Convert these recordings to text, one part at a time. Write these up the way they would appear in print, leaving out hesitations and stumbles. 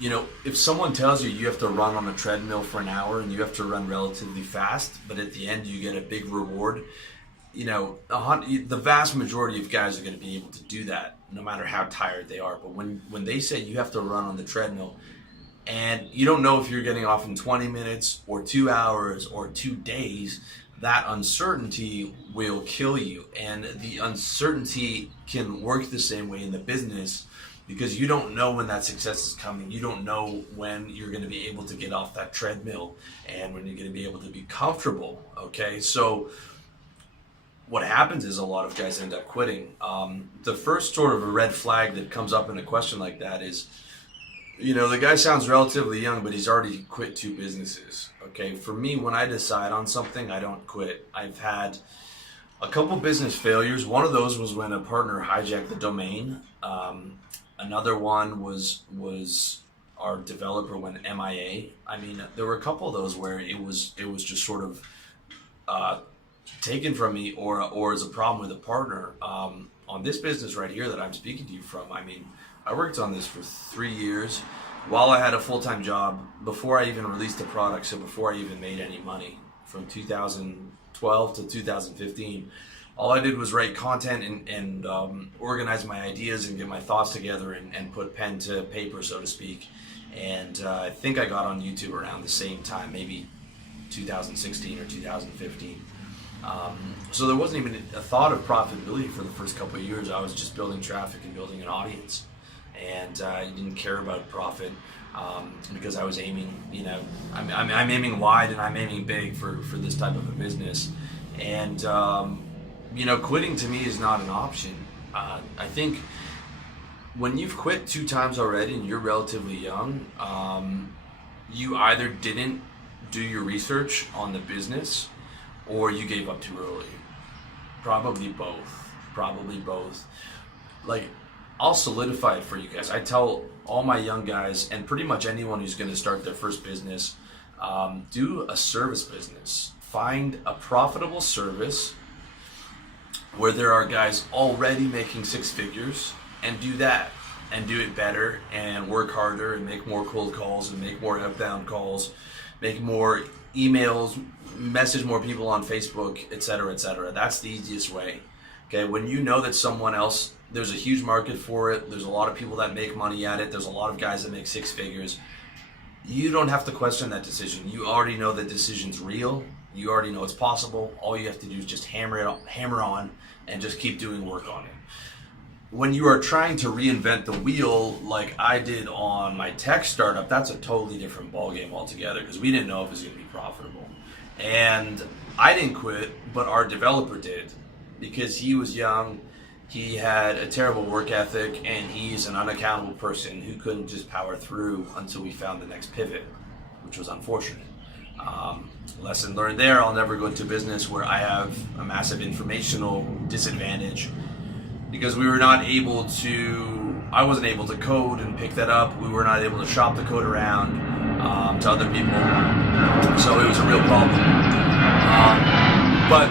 if someone tells you you have to run on a treadmill for an hour and you have to run relatively fast, but at the end you get a big reward, the vast majority of guys are going to be able to do that no matter how tired they are. But when they say you have to run on the treadmill and you don't know if you're getting off in 20 minutes or 2 hours or 2 days, that uncertainty will kill you. And the uncertainty can work the same way in the business, because you don't know when that success is coming. You don't know when you're going to be able to get off that treadmill and when you're going to be able to be comfortable. Okay, so what happens is a lot of guys end up quitting. The first sort of a red flag that comes up in a question like that is, the guy sounds relatively young, but he's already quit 2 businesses. Okay, for me, when I decide on something, I don't quit. I've had a couple business failures. One of those was when a partner hijacked the domain. Another one was our developer went MIA. I mean, there were a couple of those where it was just sort of taken from me, or as a problem with a partner. On this business right here that I'm speaking to you from, I mean, I worked on this for 3 years while I had a full-time job before I even released the product, so before I even made any money. From 2012 to 2015, all I did was write content and organize my ideas and get my thoughts together and put pen to paper, so to speak. And I think I got on YouTube around the same time, maybe 2016 or 2015. So there wasn't even a thought of profitability for the first couple of years. I was just building traffic and building an audience, and I didn't care about profit because I was aiming, I'm aiming wide and I'm aiming big for this type of a business. And quitting to me is not an option. I think when you've quit 2 times already and you're relatively young, you either didn't do your research on the business or you gave up too early. Probably both. Like, I'll solidify it for you guys. I tell all my young guys and pretty much anyone who's going to start their first business, do a service business. Find a profitable service where there are guys already making 6 figures, and do that and do it better and work harder and make more cold calls and make more outbound calls, make more emails, message more people on Facebook, etc., etc. That's the easiest way. Okay, when you know that someone else, there's a huge market for it, there's a lot of people that make money at it, there's a lot of guys that make 6 figures, you don't have to question that decision. You already know that decision's real. You already know it's possible. All you have to do is just hammer on and just keep doing work on it. When you are trying to reinvent the wheel like I did on my tech startup, that's a totally different ballgame altogether, because we didn't know if it was going to be profitable. And I didn't quit, but our developer did, because he was young, he had a terrible work ethic, and he's an unaccountable person who couldn't just power through until we found the next pivot, which was unfortunate. Lesson learned there. I'll never go into business where I have a massive informational disadvantage, because I wasn't able to code and pick that up. We were not able to shop the code around to other people, so it was a real problem. But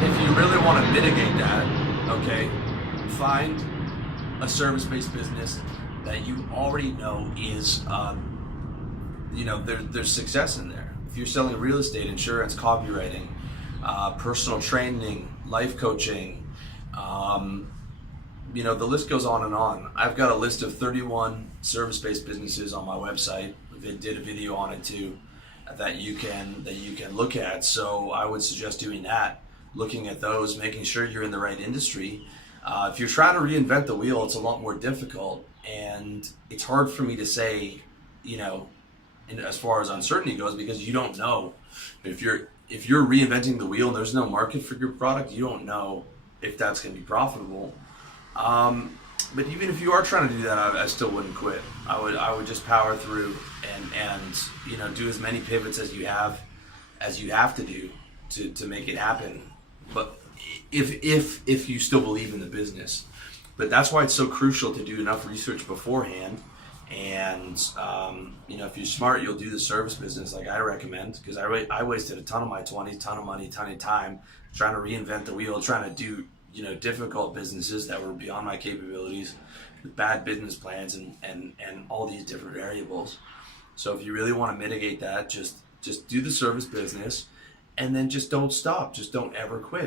if you really want to mitigate that, okay, find a service-based business that you already know is, there's success in there. If you're selling real estate, insurance, copywriting, personal training, life coaching, the list goes on and on. I've got a list of 31 service-based businesses on my website. They did a video on it too that you can look at. So I would suggest doing that, looking at those, making sure you're in the right industry. If you're trying to reinvent the wheel, it's a lot more difficult, and it's hard for me to say, as far as uncertainty goes, because you don't know if you're reinventing the wheel and there's no market for your product, you don't know if that's going to be profitable. But even if you are trying to do that, I still wouldn't quit. I would just power through and do as many pivots as you have to do to make it happen. But if you still believe in the business. But that's why it's so crucial to do enough research beforehand. And if you're smart, you'll do the service business like I recommend, because I wasted a ton of my 20s, ton of money, ton of time trying to reinvent the wheel, trying to do difficult businesses that were beyond my capabilities. with bad business plans and all these different variables. So if you really want to mitigate that, just do the service business, and then just don't stop. Just don't ever quit.